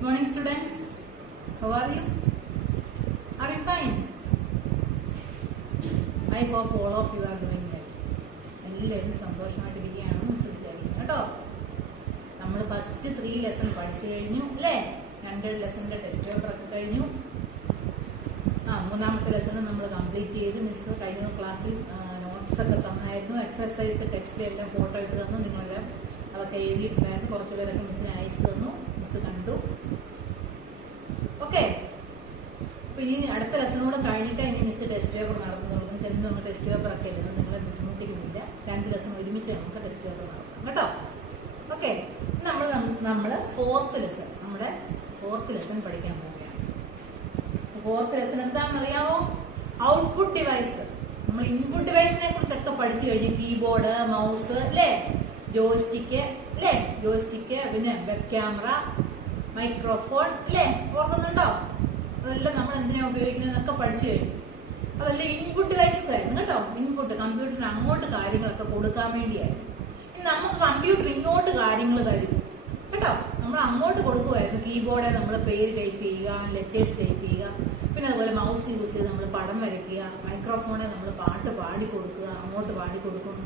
Good morning, students. How are you? Are you fine? I hope all of you are doing well. എല്ലാവരും സന്തോഷമായിട്ടിരിക്കുകയാണെന്ന് miss വിചാരിക്കുന്നു കേട്ടോ. നമ്മൾ first 3 lesson പഠിച്ചു കഴിഞ്ഞു അല്ലേ? 2 ലെസണിന്റെ ടെസ്റ്റ് പേപ്പർ ഒക്കെ കഴിഞ്ഞു. മൂന്നാമത്തെ ലെസൺ നമ്മൾ കംപ്ലീറ്റ് ചെയ്ത് മിസ് കഴിഞ്ഞ ക്ലാസ്സിൽ നോട്ട്സ് ഒക്കെ തന്നായിരുന്നു. എക്സസൈസ് ടെക്സ്റ്റ് എല്ലാം ഫോട്ടോ ഇട്ട് തന്നു. നിങ്ങളെല്ലാം അതൊക്കെ എഴുതിയിട്ടുണ്ടായിരുന്നു. കുറച്ച് പേരൊക്കെ മിസ്സിന് അയച്ചു തന്നു. മിസ് കണ്ടു. ഓക്കെ, അപ്പൊ ഇനി അടുത്ത ലെസൺ കൂടെ കഴിഞ്ഞിട്ട് ഇനി മിസ് ടെസ്റ്റ് പേപ്പർ നടത്തുന്നുള്ളൂ. നിങ്ങൾക്ക് എന്തൊന്നും ടെസ്റ്റ് പേപ്പർ ഒക്കെ എഴുതുന്നത് നിങ്ങളെ ബുദ്ധിമുട്ടിക്കുന്നില്ല. 2 ലെസൺ ഒരുമിച്ച് നമുക്ക് ടെസ്റ്റ് പേപ്പർ നടത്താം കേട്ടോ. ഓക്കെ, നമ്മൾ ഫോർത്ത് ലെസൺ പഠിക്കാൻ പോവുകയാണ്. ഫോർത്ത് ലെസൺ എന്താണെന്ന് അറിയാമോ? Output device. നമ്മൾ ഇൻപുട്ട് ഡിവൈസിനെ കുറിച്ചൊക്കെ പഠിച്ചു കഴിഞ്ഞു. കീബോർഡ്, മൗസ് അല്ലേ, ജോയ്സ്റ്റിക്ക് അല്ലേ, പിന്നെ വെബ് ക്യാമറ, മൈക്രോഫോൺ അല്ലേ, ഓർക്കുന്നുണ്ടോ? അതെല്ലാം നമ്മൾ എന്തിനാ ഉപയോഗിക്കുന്നതെന്നൊക്കെ പഠിച്ചു കഴിഞ്ഞു. അതെല്ലാം ഇൻപുട്ട് ഡിവൈസസ് ആയിരുന്നു കേട്ടോ. ഇൻപുട്ട് കമ്പ്യൂട്ടറിന് അങ്ങോട്ട് കാര്യങ്ങളൊക്കെ കൊടുക്കാൻ വേണ്ടിയായിരുന്നു. ഇനി നമുക്ക് കമ്പ്യൂട്ടർ ഇങ്ങോട്ട് കാര്യങ്ങൾ തരും കേട്ടോ. നമ്മൾ അങ്ങോട്ട് കൊടുക്കുമായിരുന്നു. കീബോർഡിൽ നമ്മൾ പേര് ടൈപ്പ് ചെയ്യുക, ലെറ്റേഴ്സ് ടൈപ്പ് ചെയ്യുക, പിന്നെ അതുപോലെ മൗസ് യൂസ് ചെയ്ത് നമ്മൾ പടം വരയ്ക്കുക, മൈക്രോഫോണിൽ നമ്മൾ പാട്ട് പാടി കൊടുക്കുക, അങ്ങോട്ട് പാടി കൊടുക്കും.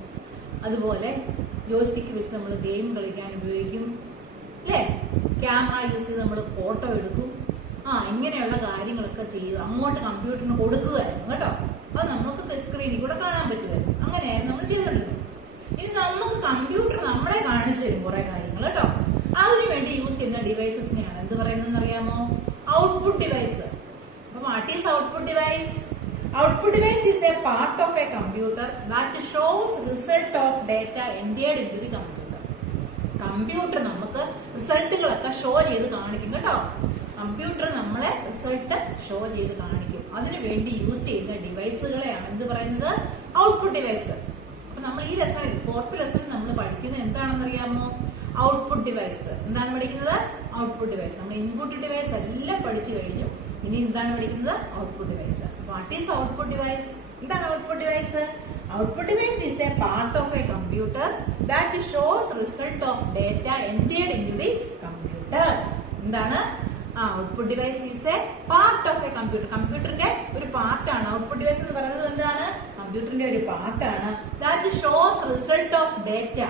അതുപോലെ ജോയ്സ്റ്റിക്ക് വെച്ച് നമ്മൾ ഗെയിം കളിക്കാൻ ഉപയോഗിക്കും അല്ലേ. ക്യാമറ യൂസ് ചെയ്ത് നമ്മൾ ഫോട്ടോ എടുക്കും. ഇങ്ങനെയുള്ള കാര്യങ്ങളൊക്കെ ചെയ്ത് അങ്ങോട്ട് കമ്പ്യൂട്ടറിന് കൊടുക്കുകയായിരുന്നു കേട്ടോ. അത് നമുക്ക് സ്ക്രീനിൽ കൂടെ കാണാൻ പറ്റുമായിരുന്നു. അങ്ങനെയായിരുന്നു നമ്മൾ ചെയ്തുകൊണ്ടിരുന്നത്. ഇനി നമുക്ക് കമ്പ്യൂട്ടർ നമ്മളെ കാണിച്ചു തരും കുറെ കാര്യങ്ങൾ കേട്ടോ. അതിനുവേണ്ടി യൂസ് ചെയ്യുന്ന ഡിവൈസസിനെയാണ് എന്ത് പറയുന്നതെന്ന് അറിയാമോ? Output device. അപ്പൊ what is output device? Output device is a part of a computer that shows result of data entered into the computer. Computer നമുക്ക് റിസൾട്ടുകളൊക്കെ ഷോ ചെയ്ത് കാണിക്കും കേട്ടോ. കമ്പ്യൂട്ടർ നമ്മളെ റിസൾട്ട് ഷോ ചെയ്ത് കാണിക്കും. അതിനു വേണ്ടി യൂസ് ചെയ്യുന്ന ഡിവൈസുകളെയാണ് എന്ത് പറയുന്നത്? Output device. അപ്പൊ നമ്മൾ ഈ ലെസണിൽ ഫോർത്ത് ലെസണിൽ നമ്മൾ പഠിക്കുന്നത് എന്താണെന്ന് അറിയാമോ? Output device. എന്താണ് പഠിക്കുന്നത്? Output device. നമ്മൾ ഇൻപുട്ട് ഡിവൈസ് എല്ലാം പഠിച്ചു കഴിഞ്ഞു. ഇനി എന്താണ് പഠിക്കുന്നത്? Output device. What is output device? എന്താണ് output device? Output device is a part of a computer that shows result of data entered in the computer. എന്താണ്? Output device is a part of a computer. കമ്പ്യൂട്ടറിന്റെ ഒരു പാർട്ടാണ് output device എന്ന് പറയുന്നത്. എന്താണ്? കമ്പ്യൂട്ടറിന്റെ ഒരു പാർട്ടാണ്. That shows result of data.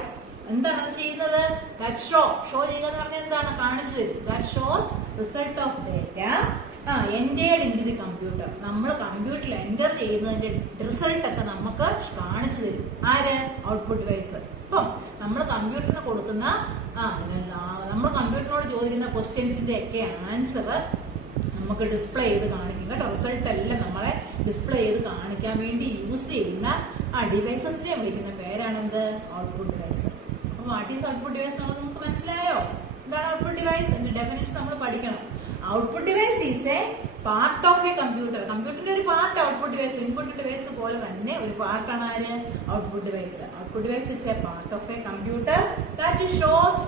എന്താണ് അത് ചെയ്യുന്നത്? ദാറ്റ് ഷോ ചെയ്യുക എന്ന് പറഞ്ഞാൽ എന്താണ്? കാണിച്ചു തരും. That shows result of data entered in the computer. നമ്മൾ കമ്പ്യൂട്ടറിൽ എൻ്റർ ചെയ്യുന്നതിന്റെ റിസൾട്ട് ഒക്കെ നമുക്ക് കാണിച്ചു തരും. ആര്? Output device. ഇപ്പം നമ്മൾ കമ്പ്യൂട്ടറിന് കൊടുക്കുന്ന നമ്മൾ കമ്പ്യൂട്ടറിനോട് ചോദിക്കുന്ന ക്വസ്റ്റ്യൻസിന്റെ ഒക്കെ ആൻസർ നമുക്ക് ഡിസ്പ്ലേ ചെയ്ത് കാണിക്കും കേട്ടോ. റിസൾട്ട് എല്ലാം നമ്മളെ ഡിസ്പ്ലേ ചെയ്ത് കാണിക്കാൻ വേണ്ടി യൂസ് ചെയ്യുന്ന ഡിവൈസസിനെ വിളിക്കുന്ന പേരാണെന്ത്? Output device. അപ്പൊ വാട്ട് ഈസ് ഔട്ട്പുട്ട് ഡിവൈസ് എന്നുള്ളത് നമുക്ക് മനസ്സിലായോ? എന്താണ് ഔട്ട്പുട്ട് ഡിവൈസ്? അതിന്റെ ഡെഫിനിഷൻ നമ്മൾ പഠിക്കണം. Output device is a part of a computer. കമ്പ്യൂട്ടറിന്റെ ഒരു part output device. Input device പോലെ തന്നെ ഒരു പാർട്ടാണ് ആര്? Output device. Output device is a part of a computer that shows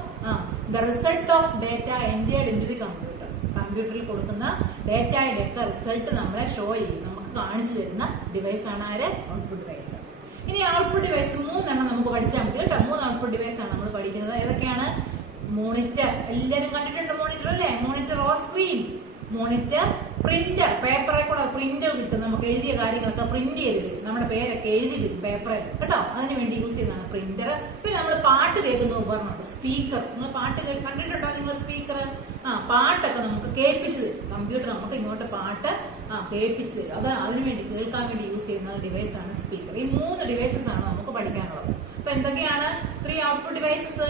the result of data entered in the computer. കമ്പ്യൂട്ടറിൽ കൊടുക്കുന്ന ഡേറ്റയുടെ ഒക്കെ റിസൾട്ട് നമ്മളെ ഷോ ചെയ്യും, നമുക്ക് കാണിച്ചു തരുന്ന ഡിവൈസ് ആണ് ആര്? Output device. ഇനി ഔട്ട്പുട്ട് ഡിവൈസ് 3 എണ്ണം നമുക്ക് പഠിച്ചാൽ മതി കേട്ടോ. 3 ഔട്ട്പുട്ട് ഡിവൈസ് ആണ് നമ്മൾ പഠിക്കുന്നത്. ഏതൊക്കെയാണ്? മോണിറ്റർ. എല്ലാവരും കണ്ടിട്ടുണ്ട് മോണിറ്റർ അല്ലേ? Monitor or screen. Monitor, printer. പേപ്പറെ കൂടെ പ്രിന്റർ കിട്ടും. നമുക്ക് എഴുതിയ കാര്യങ്ങളൊക്കെ പ്രിന്റ് ചെയ്ത് വരും. നമ്മുടെ പേരൊക്കെ എഴുതി വരും പേപ്പറിൽ കേട്ടോ. അതിന് വേണ്ടി യൂസ് ചെയ്യുന്നതാണ് പ്രിന്റർ. പിന്നെ നമ്മൾ പാട്ട് കേൾക്കുന്ന ഉപകരണമുണ്ട് സ്പീക്കർ. നിങ്ങൾ പാട്ട് കണ്ടിട്ടുണ്ടോ? നിങ്ങൾ സ്പീക്കർ പാട്ടൊക്കെ നമുക്ക് കേൾപ്പിച്ചു തരും. കമ്പ്യൂട്ടർ നമുക്ക് ഇങ്ങോട്ട് പാട്ട് കേൾപ്പിച്ചു തരും. അത് അതിനുവേണ്ടി കേൾക്കാൻ വേണ്ടി യൂസ് ചെയ്യുന്ന ഡിവൈസ് ആണ് സ്പീക്കർ. ഈ 3 ഡിവൈസസ് ആണ് നമുക്ക് പഠിക്കാനുള്ളത്. അപ്പൊ എന്തൊക്കെയാണ് 3 output devices?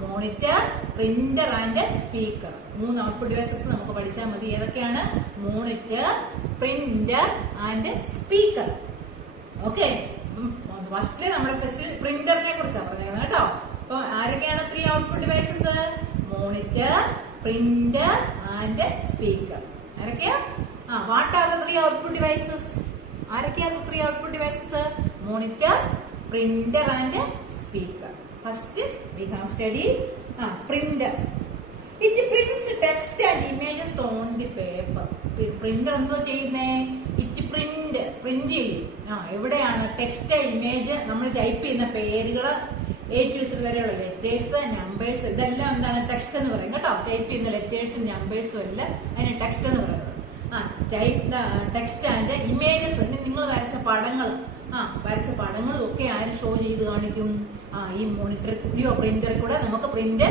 Monitor, printer and speaker. 3 output devices നമുക്ക് പഠിച്ചാൽ മതി. ഏതൊക്കെയാണ്? Monitor, printer and speaker. Okay, first നമ്മുടെ ടെസ്റ്റിൽ പ്രിന്ററിനെ കുറിച്ചാണ് പറയുന്നത് കേട്ടോ. അപ്പൊ ആരൊക്കെയാണ് 3 output devices? Monitor, printer and speaker. ആരൊക്കെയാ? What are the 3 output devices? ആരൊക്കെയാണ് 3 output devices? Monitor, printer and speaker. First we have studied printer. It prints text and images on the paper. Printer എന്തോ ചെയ്യുന്നേ? It print ചെയ്യും. എവിടെയാണ്? Text, image, നമ്മൾ type ചെയ്യുന്ന പേരുകൾ A to Z വരെയുള്ള letters, numbers, ഇതെല്ലാം എന്താണ് ടെക്സ്റ്റ് എന്ന് പറയും കേട്ടോ. ടൈപ്പ് ചെയ്യുന്ന ലെറ്റേഴ്സും നമ്പേഴ്സും എല്ലാം അതിന് ടെക്സ്റ്റ് എന്ന് പറയുന്നത്. ടെക്സ്റ്റ് ആൻഡ് ഇമേജസ്, നിങ്ങൾ വരച്ച പടങ്ങൾ, വരച്ച പടങ്ങളും ഒക്കെ ആര് ഷോ ചെയ്ത് കാണിക്കും? ഈ മോണിറ്ററിൽ പ്രിന്ററിൽ കൂടെ നമുക്ക് പ്രിന്റ്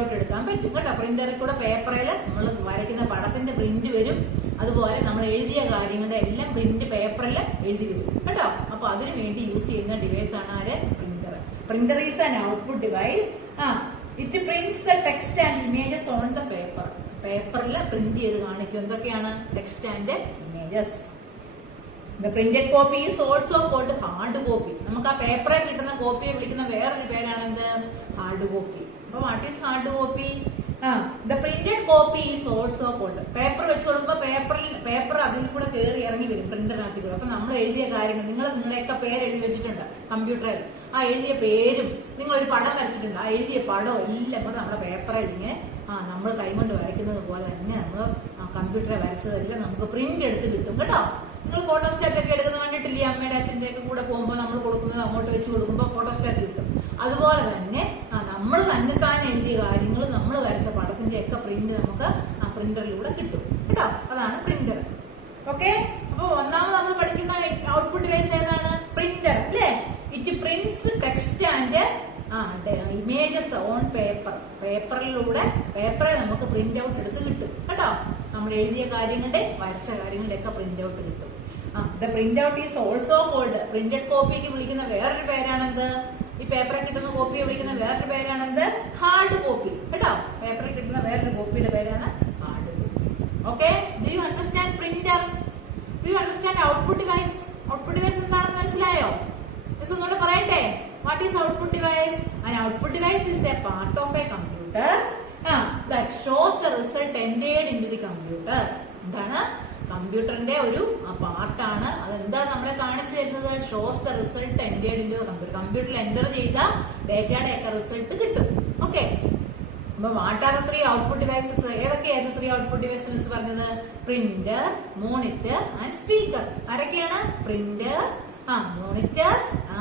ഔട്ട് എടുക്കാൻ പറ്റും കേട്ടോ. പ്രിന്ററിൽ കൂടെ പേപ്പറിൽ നമ്മൾ വരയ്ക്കുന്ന പടത്തിന്റെ പ്രിന്റ് വരും. അതുപോലെ നമ്മൾ എഴുതിയ കാര്യങ്ങളുടെ എല്ലാം പ്രിന്റ് പേപ്പറിൽ എഴുതി വരും കേട്ടോ. അപ്പൊ അതിനു വേണ്ടി യൂസ് ചെയ്യുന്ന ഡിവൈസ് ആണ് ആര്? Printer. Printer is an output device. It prints the text and images on the paper. പേപ്പറിൽ പ്രിന്റ് ചെയ്ത് കാണിക്കും. എന്തൊക്കെയാണ്? Text and images. The printed copy is also called hard copy. നമുക്ക് ആ പേപ്പറിൽ കിട്ടുന്ന കോപ്പിയെ വിളിക്കുന്ന വേറൊരു പേരാണ് എന്ത്? Hard copy. അപ്പൊ what is hard copy? The printed copy is also called. Paper വെച്ച് കൊടുക്കുമ്പോൾ പേപ്പർ അതിൽ കൂടെ കയറി ഇറങ്ങി വരും പ്രിന്ററിനകത്ത് കൂടെ. അപ്പൊ നമ്മൾ എഴുതിയ കാര്യങ്ങൾ, നിങ്ങളുടെയൊക്കെ പേര് എഴുതി വെച്ചിട്ടുണ്ട് കമ്പ്യൂട്ടറിൽ. ആ എഴുതിയ പേരും, നിങ്ങൾ ഒരു പടം വരച്ചിട്ടുണ്ട്, ആ എഴുതിയ പടവും എല്ലാം കൂടെ നമ്മുടെ പേപ്പറിൽ ഇങ്ങനെ നമ്മൾ കൈകൊണ്ട് വരയ്ക്കുന്നത് പോലെ തന്നെ നമ്മൾ കമ്പ്യൂട്ടറെ വരച്ചതെല്ലാം നമുക്ക് പ്രിന്റ് എടുത്ത് കിട്ടും കേട്ടോ. നിങ്ങൾ ഫോട്ടോസ്റ്റാറ്റ് ഒക്കെ എടുക്കുന്ന കണ്ടിട്ടില്ലേ? അമ്മയുടെ അച്ഛൻ്റെ ഒക്കെ കൂടെ പോകുമ്പോൾ നമ്മൾ കൊടുക്കുന്നത് അങ്ങോട്ട് വെച്ച് കൊടുക്കുമ്പോൾ ഫോട്ടോസ്റ്റാറ്റ് കിട്ടും. അതുപോലെ തന്നെ നമ്മൾ തന്നെ എഴുതിയ കാര്യങ്ങൾ, നമ്മൾ വരച്ച പടത്തിന്റെ ഒക്കെ പ്രിന്റ് നമുക്ക് ആ പ്രിന്ററിലൂടെ കിട്ടും കേട്ടോ. അതാണ് പ്രിന്റർ. ഓക്കെ, അപ്പൊ ഒന്നാമത് നമ്മൾ പഠിക്കുന്ന ഔട്ട്പുട്ട് ഡിവൈസ് ഏതാണ്? പ്രിന്റർ അല്ലേ? It prints text and images on paper. പേപ്പറിൽ നമുക്ക് പ്രിന്റ് ഔട്ട് എടുത്ത് കിട്ടും കേട്ടോ. നമ്മൾ എഴുതിയ കാര്യങ്ങളുടെ, വരച്ച കാര്യങ്ങളുടെ ഒക്കെ പ്രിന്റ് ഔട്ട് കിട്ടും. The print out is also called. Printed കോപ്പിക്ക് വിളിക്കുന്ന വേറൊരു പേരാണെന്ത്? ഈ പേപ്പറിൽ കിട്ടുന്ന കോപ്പിയെ വിളിക്കുന്ന വേറൊരു പേരാണെന്ത്? ഹാർഡ് കോപ്പി കേട്ടോ. പേപ്പറിൽ കിട്ടുന്ന വേറൊരു കോപ്പിയുടെ പേരാണ് hard copy. Okay, do you understand printer? Do you understand output device? Output device എന്താണെന്ന് മനസ്സിലായോ? ഒന്നുകൂടെ പറയട്ടെ. What is output device? An output device is a part of a computer that shows the result entered into the computer. എന്താണ്? കമ്പ്യൂട്ടറിന്റെ ഒരു പാർട്ടാണ്. അതെന്താ നമ്മളെ കാണിച്ചു തരുന്നത്? Shows the result entered into the computer. കമ്പ്യൂട്ടറിൽ എന്റർ ചെയ്ത ഡേറ്റയുടെ ഒക്കെ റിസൾട്ട് കിട്ടും. ഓക്കെ, അപ്പൊ what are the 3 output devices? ഏതൊക്കെയായിരുന്നു 3 ഔട്ട്പുട്ട് ഡിവൈസസ് പറഞ്ഞത്? Printer, monitor and speaker. ആരൊക്കെയാണ്? Printer, monitor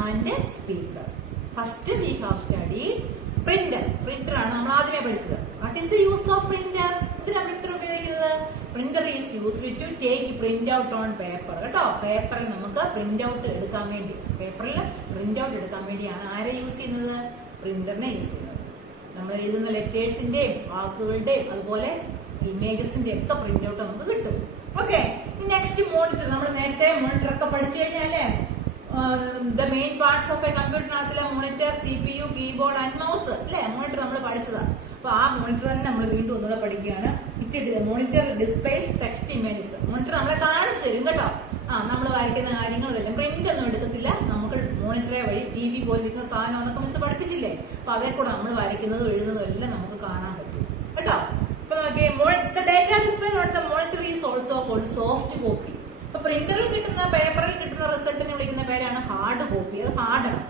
and speaker. First we have study printer. Printer ആണ് നമ്മൾ ആദ്യമേ പഠിച്ചത്. What is the use of printer? എന്തിനാ പ്രിന്റർ ഉപയോഗിക്കുന്നത്? Printer is used to take print out on paper കേട്ടോ. പേപ്പറിൽ നമുക്ക് പ്രിന്റ് ഔട്ട് എടുക്കാൻ വേണ്ടി, ആരെ യൂസ് ചെയ്യുന്നത്? പ്രിന്ററിനെ യൂസ് ചെയ്യുന്നത്. നമ്മൾ എഴുതുന്ന ലെറ്റേഴ്സിന്റെയും വാക്കുകളുടെയും അതുപോലെ ഇമേജസിന്റെ ഒക്കെ പ്രിന്റ് ഔട്ട് നമുക്ക് കിട്ടും. Okay, next monitor. നമ്മൾ നേരത്തെ മോണിറ്റർ ഒക്കെ പഠിച്ചു കഴിഞ്ഞാലേ the main parts of a computer monitor, CPU, keyboard and mouse അല്ലേ? മോണിറ്റർ നമ്മൾ പഠിച്ചതാണ്. അപ്പൊ ആ മോണിറ്റർ തന്നെ നമ്മൾ വീണ്ടും ഒന്നുകൂടെ പഠിക്കുകയാണ്. Monitor displays text images. Monitor നമ്മളെ കാണിച്ചു തരും കേട്ടോ. നമ്മൾ വരയ്ക്കുന്ന കാര്യങ്ങൾ വരും. പ്രിന്റ് ഒന്നും എടുക്കത്തില്ല. നമുക്ക് മോണിറ്ററെ വഴി TV പോലെ ഇരിക്കുന്ന സാധനം എന്നൊക്കെ മിസ് പഠിപ്പിച്ചില്ലേ? അപ്പൊ അതേ കൂടെ നമ്മൾ വരയ്ക്കുന്നതും എഴുതുന്നതും എല്ലാം നമുക്ക് കാണാൻ പറ്റും കേട്ടോ. അപ്പൊ നോക്കിയേ, data display monitor is also called soft copy. അപ്പൊ പ്രിന്ററിൽ കിട്ടുന്ന, പേപ്പറിൽ കിട്ടുന്ന റിസൾട്ടിനെ വിളിക്കുന്ന പേരാണ് ഹാർഡ് കോപ്പി. അത് ഹാർഡാണ്.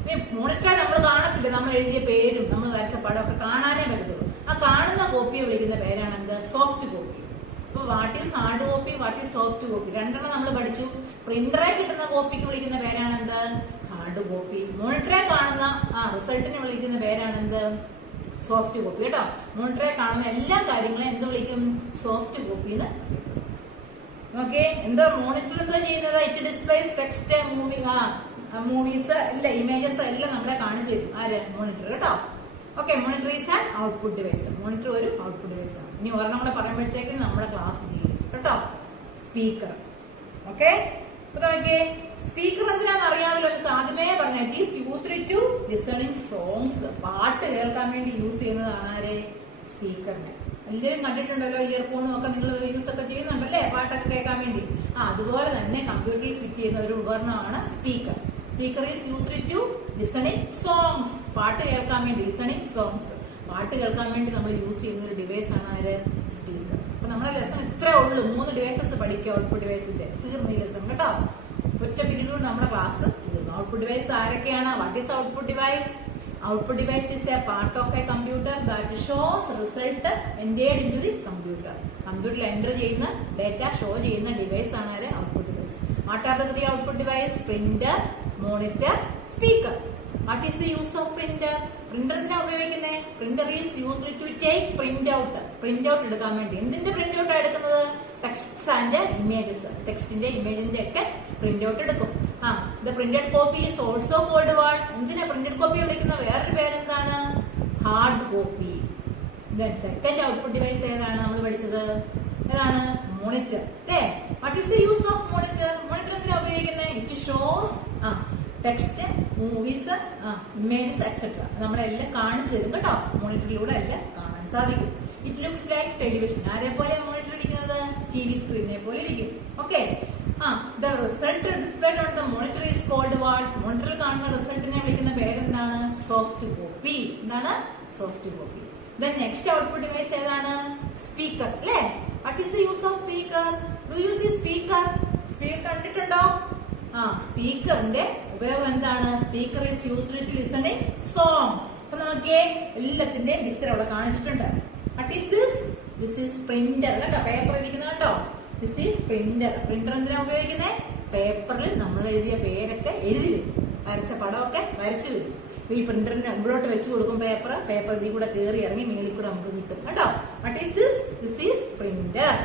ഇനി മോണിറ്റർ നമ്മൾ കാണത്തില്ല. നമ്മൾ എഴുതിയ പേരും നമ്മൾ വരച്ച പടം ഒക്കെ കാണാനേ പറ്റത്തുള്ളൂ. ആ കാണുന്ന കോപ്പിയെ വിളിക്കുന്ന പേരാണ് എന്ത്? Soft copy. അപ്പൊ what is hard copy, what is soft copy? രണ്ടെണ്ണം നമ്മൾ പഠിച്ചു. പ്രിന്ററെ കിട്ടുന്ന കോപ്പിക്ക് വിളിക്കുന്ന പേരാണ് എന്ത്? Hard copy. മോണിറ്ററെ കാണുന്ന റിസൾട്ടിനെ വിളിക്കുന്ന പേരാണ് എന്ത്? സോഫ്റ്റ് കോപ്പി കേട്ടോ. മോണിറ്ററെ കാണുന്ന എല്ലാ കാര്യങ്ങളും എന്ത് വിളിക്കും? സോഫ്റ്റ് കോപ്പി എന്ന്. ഓക്കെ, എന്താ മോണിറ്റർ എന്താ ചെയ്യുന്നത്? ഇറ്റ് ഡിസ്പ്ലേസ് ടെക്സ്റ്റ്, മൂവീസ് എല്ലാം, ഇമേജസ് എല്ലാം നമ്മളെ കാണിച്ചു തരും. ആര്? മോണിറ്റർ കേട്ടോ. Okay, monitor is an output device. Monitor ഒരു ഔട്ട്പുട്ട് ഡിവൈസ് ആണ്. ഇനി ഒരെണ്ണം കൂടെ പറയുമ്പോഴത്തേക്കും നമ്മുടെ ക്ലാസ് ചെയ്യും കേട്ടോ. സ്പീക്കർ. ഓക്കെ, അപ്പൊ നോക്കിയേ, സ്പീക്കർ എന്തിനാന്ന് അറിയാമല്ലോ? ആദ്യമേ പറഞ്ഞ it is used to listening songs. പാട്ട് കേൾക്കാൻ വേണ്ടി യൂസ് ചെയ്യുന്നതാണ് ആരെ? സ്പീക്കറിനെ. എല്ലാവരും കണ്ടിട്ടുണ്ടല്ലോ, ഇയർഫോണും ഒക്കെ നിങ്ങൾ യൂസ് ഒക്കെ ചെയ്യുന്നുണ്ടല്ലേ പാട്ടൊക്കെ കേൾക്കാൻ വേണ്ടി. അതുപോലെ തന്നെ കമ്പ്യൂട്ടറിൽ ഫിറ്റ് ചെയ്യുന്ന ഒരു ഉപകരണമാണ് speaker. Speaker is used to listening songs. പാട്ട് കേൾക്കാൻ വേണ്ടി, ലിസണിങ് സോങ്സ്, പാട്ട് കേൾക്കാൻ വേണ്ടി നമ്മൾ യൂസ് ചെയ്യുന്ന ഒരു ഡിവൈസ് ആണ് ആര്? സ്പീക്കർ. അപ്പൊ നമ്മുടെ ലെസൺ ഇത്രേ ഉള്ളൂ. 3 ഡിവൈസസ് പഠിക്കുക ഔട്ട്പുട്ട് ഡിവൈസിന്റെ. തീർന്നു ഈ ലെസൺ കേട്ടോ. ഒറ്റ പീരീഡ് നമ്മുടെ ക്ലാസ് തീർന്നു. ഔട്ട്പുട്ട് ഡിവൈസ് ആരൊക്കെയാണ്? What is output device? Output device is a part of a computer that shows result entered into the computer. കമ്പ്യൂട്ടറിൽ എൻ്റർ ചെയ്യുന്ന ഡേറ്റ ഷോ ചെയ്യുന്ന ഡിവൈസ് ആണ് output device. What are the 3 output device? Printer, monitor, speaker. What is the use of printer? Printer എന്തിനാ ഉപയോഗിക്കുന്നത്? Printer is used to take print out. Print out എടുക്കാൻ വേണ്ടി. എന്തിന്റെ print out എടുക്കുന്നത്? Text and images. ടെക്സ്റ്റിന്റെ ഇമേജിന്റെ ഒക്കെ print out എടുക്കും. The printed copy is also called what? എന്തിനാ പ്രിന്റഡ് കോപ്പി വിളിക്കുന്ന വേറൊരു പേരെന്താണ്? Hard copy. Second output device ഏതാണ് നമ്മൾ പഠിച്ചത്? ഏതാണ്? മോണിറ്റർ അല്ലേ? What is the use of monitor? Monitor എന്തിനാ ഉപയോഗിക്കുന്നത്? It shows text, movies, images etcetera നമ്മളെല്ലാം കാണിച്ചു തരും കേട്ടോ. മോണിറ്ററിലൂടെ എല്ലാം കാണാൻ സാധിക്കും. It looks like television. ആരെ പോലെ മോണിറ്റർ ഇരിക്കുന്നത്? TV സ്ക്രീനെ പോലെ ഇരിക്കും. Okay. The result displayed on the monitor is called what? മോണിറ്ററിൽ കാണുന്ന റിസൾട്ടിനെ വിളിക്കുന്ന പേരെന്താണ്? Soft copy. എന്താണ്? Soft copy. Then next output device ഏതാണ്? സ്പീക്കർ അല്ലേ? What is the use of speaker? Do you see speaker? Speaker കണ്ടിട്ടുണ്ടോ? സ്പീക്കറിന്റെ ഉപയോഗം എന്താണ്? Speaker is used to listening songs. അപ്പൊ നോക്കിയേ, എല്ലാത്തിന്റെയും പിക്ചർ അവിടെ കാണിച്ചിട്ടുണ്ട്. What is this? This is printer കേട്ടോ. പേപ്പർ ഇരിക്കുന്ന കേട്ടോ. This is printer. പ്രിന്റർ എന്തിനാ ഉപയോഗിക്കുന്നത്? പേപ്പറിൽ നമ്മൾ എഴുതിയ പേരൊക്കെ എഴുതി വരും. വരച്ച പടമൊക്കെ വരച്ചു വരും. ഈ പ്രിന്ററിന് ഇവിടോട്ട് വെച്ച് കൊടുക്കും പേപ്പർ ഇതിൽ കൂടെ കയറി ഇറങ്ങി മേളിൽ കൂടെ നമുക്ക് കിട്ടും കേട്ടോ. What is this? This is printer.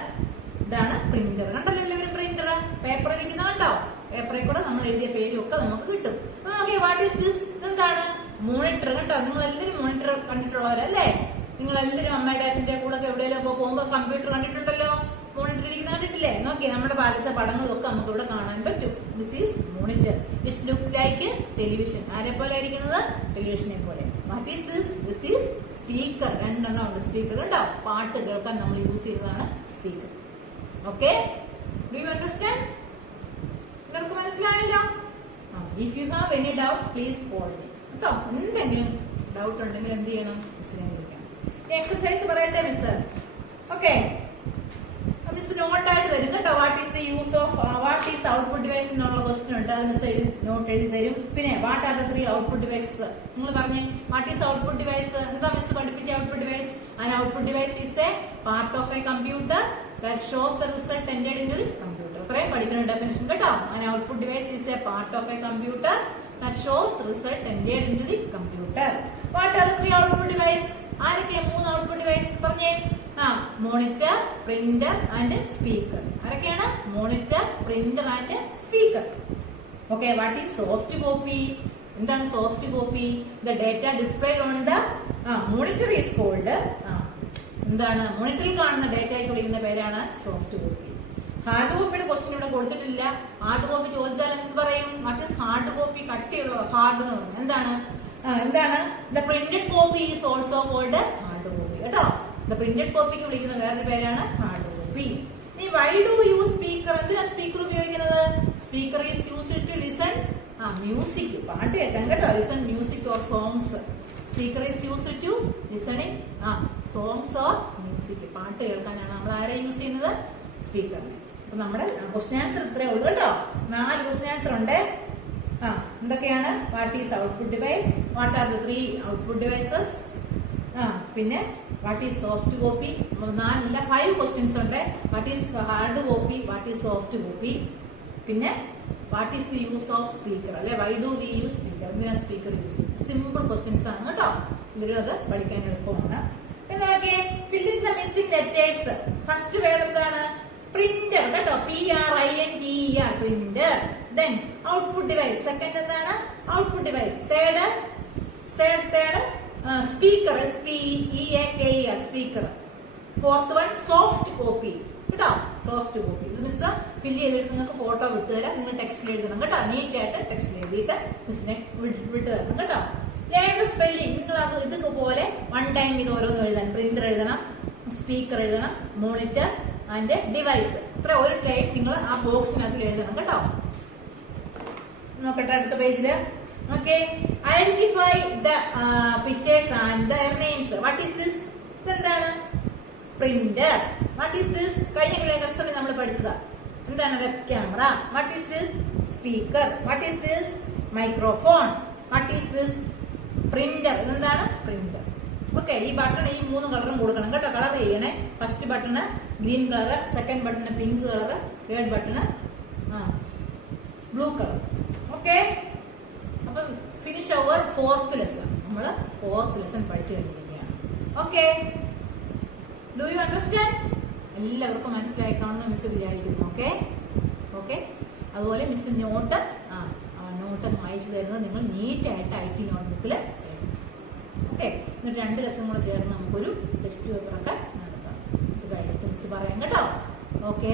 ഇതാണ് പ്രിന്റർ. കണ്ടല്ലോ എല്ലാവരും പ്രിന്റർ? പേപ്പർ ഇരിക്കുന്ന കണ്ടോ? പേപ്പറിൽ കൂടെ നമ്മൾ എഴുതിയ പേരും ഒക്കെ നമുക്ക് കിട്ടും. ഓക്കെ. What is this? ഇതെന്താണ്? മോണിറ്റർ കേട്ടോ. നിങ്ങൾ എല്ലാവരും മോണിറ്റർ കണ്ടിട്ടുള്ളവരല്ലേ? നിങ്ങൾ എല്ലാവരും അമ്മയുടെ അച്ഛന്റെ കൂടെ ഒക്കെ എവിടെയെങ്കിലും പോകുമ്പോൾ കമ്പ്യൂട്ടർ കണ്ടിട്ടുണ്ടല്ലോ. മോണിറ്റർ ഇരിക്കുന്ന കണ്ടിട്ടില്ലേ? നോക്കി നമ്മുടെ വരച്ച പടങ്ങളും ഒക്കെ നമുക്ക് ഇവിടെ കാണാൻ പറ്റും. This is monitor which looks like television. ആരെ പോലെ ഇരിക്കുന്നത്? ടെലിവിഷനെ പോലെ. What is this? This is speaker. രണ്ടെണ്ണം ഉണ്ട് സ്പീക്കർ കേട്ടോ. പാട്ട് കേൾക്കാൻ നമ്മൾ യൂസ് ചെയ്യുന്നതാണ് speaker. Okay. Do you understand? എല്ലാവർക്കും മനസ്സിലായല്ലോ? If you have any doubt please call me കേട്ടോ. എന്തെങ്കിലും ഡൗട്ട് ഉണ്ടെങ്കിൽ എന്ത് ചെയ്യണം? മിസ്സിനെ വിളിക്കണം. എക്സസൈസ് പറയട്ടെ മിസ്? ഓക്കെ. മിസ് നോട്ടായിട്ട് തരും കേട്ടോ. What is the use of what is output device എന്നുള്ള ക്വസ്റ്റ്യൻ ഉണ്ട്. അത് മിസ് നോട്ട് എഴുതി തരും. പിന്നെ what are the 3 output devices? നിങ്ങൾ പറഞ്ഞേ, വാട്ട് ഈസ് ഔട്ട്പുട്ട് ഡിവൈസ്? എന്താ മിസ് പഠിപ്പിച്ച output device? An output device is a part of a computer that shows the result entered in the computer. ഇത്രയും പഠിക്കുന്ന definition കേട്ടോ. An output device is a part of a computer that shows the result entered into the computer. What are the 3 output device? ആരൊക്കെയാ 3 output device പറഞ്ഞേ? Monitor, printer and speaker. ആരൊക്കെയാണ്? Monitor, printer and speaker. Okay. What is soft copy? എന്താണ് soft copy? The data displayed on the monitor is called എന്താണ്? മോണിറ്ററിൽ കാണുന്ന ഡേറ്റയ്ക്ക് വിളിക്കുന്ന പേരാണ് സോഫ്റ്റ് കോപ്പി. ഹാർഡ് കോപ്പിയുടെ ക്വസ്റ്റ്യൻ ഇവിടെ കൊടുത്തിട്ടില്ല. ഹാർഡ് കോപ്പി ചോദിച്ചാൽ എന്ത് പറയും? What is hard copy? കട്ടിയുള്ള ഹാർഡ് എന്ന് പറയുന്നത് എന്താണ്? The printed copy is also called hard copy കേട്ടോ. ദ പ്രിന്റഡ് കോപ്പിക്ക് വിളിക്കുന്ന വേറൊരു പേരാണ് ഹാർഡ് കോപ്പി. ഇനി വൈ ഡു യൂസ് സ്പീക്കർ? എന്തിനാ സ്പീക്കർ ഉപയോഗിക്കുന്നത്? Speaker is used to listen music. പാട്ട് കേൾക്കാൻ കേട്ടോ. Listen music or songs. Speaker is used to listening songs or music. പാട്ട് കേൾക്കാനാണ് നമ്മൾ ആരെ യൂസ് ചെയ്യുന്നത്? സ്പീക്കറിനെ. അപ്പൊ നമ്മുടെ ക്വസ്റ്റ്യൻ ആൻസർ ഇത്രേ ഉള്ളൂ കേട്ടോ. 4 ക്വസ്റ്റ്യൻ ആൻസർ ഉണ്ട്. എന്തൊക്കെയാണ്? What is output device? What are the 3 output devices? പിന്നെ what is soft copy? 5 questions ഉണ്ട്. What is hard copy? What is soft copy? പിന്നെ what is the use of speaker അല്ലെ? Why do we use speaker? എന്തിനാ speaker use ചെയ്യുന്നത്? Simple questions ആണ് കേട്ടോ. എല്ലാവരും അത് പഠിക്കാൻ എളുപ്പമാണ്. പിന്നെ നോക്കിയേ, fill in the missing letters. First word എന്താണ്? പ്രിന്റർ കേട്ടോ. PRINTER printer. Then output device. Second എന്താണ്? Output device. Third speaker. SPEAKER speaker. Fourth one soft copy കേട്ടോ. Soft copy. ഇത് മിസ് ഫില്ല് ചെയ്തിട്ട് നിങ്ങൾക്ക് ഫോട്ടോ വിട്ടുതരാം. നിങ്ങൾ ടെക്സ്റ്റിൽ എഴുതണം കേട്ടോ. നീറ്റ് ആയിട്ട് ടെക്സ്റ്റിൽ എഴുതിയിട്ട് മിസ്സിനെ വിട്ടു തരണം കേട്ടോ. Learner spelling. നിങ്ങൾ അത് ഇതുപോലെ 1 ടൈം ഇത് ഓരോന്ന് എഴുതാൻ. പ്രിന്റർ എഴുതണം, സ്പീക്കർ എഴുതണം, മോണിറ്റർ ആൻഡ് ഡിവൈസ്. ഇത്ര ഒരു ടൈം നിങ്ങൾ ആ ബോക്സിനകത്ത് എഴുതണം കേട്ടോ. നോക്കട്ടെ അടുത്ത പേജില്. Okay. Identify the pictures and there names. What is this? ഇതെന്താണ്? പ്രിന്റർ. What is this? കഴിഞ്ഞ ലെസണിൽ നമ്മൾ പഠിച്ചതാ. എന്താണ്? Web camera. What is this? Speaker. What is this? Microphone. What is this? Printer. ഇതെന്താണ്? പ്രിന്റർ. ഓക്കെ. ഈ ബട്ടൺ ഈ 3 കളറും കൊടുക്കണം കേട്ടോ. കളർ ചെയ്യണേ. First button green colour, second button pink colour, third button blue colour. Okay. അപ്പം finish അവർ 4th lesson. നമ്മൾ 4th lesson പഠിച്ചു കഴിഞ്ഞിരിക്കുകയാണ്. Okay, do you understand? എല്ലാവർക്കും മനസ്സിലായി കാണുന്ന മിസ് വിചാരിക്കുന്നു. Okay okay. അതുപോലെ മിസ് നോട്ട് വായിച്ചു തരുന്നത് നിങ്ങൾ നീറ്റായിട്ട് IT നോട്ട്ബുക്കിൽ എഴുതും. ഓക്കെ, എന്നിട്ട് 2 ലെസൺ കൂടെ ചേർന്ന് നമുക്കൊരു ടെസ്റ്റ് പേപ്പറൊക്കെ നടത്താം. ഇത് കഴിഞ്ഞിട്ട് മിസ് പറയാം കേട്ടോ. ഓക്കെ.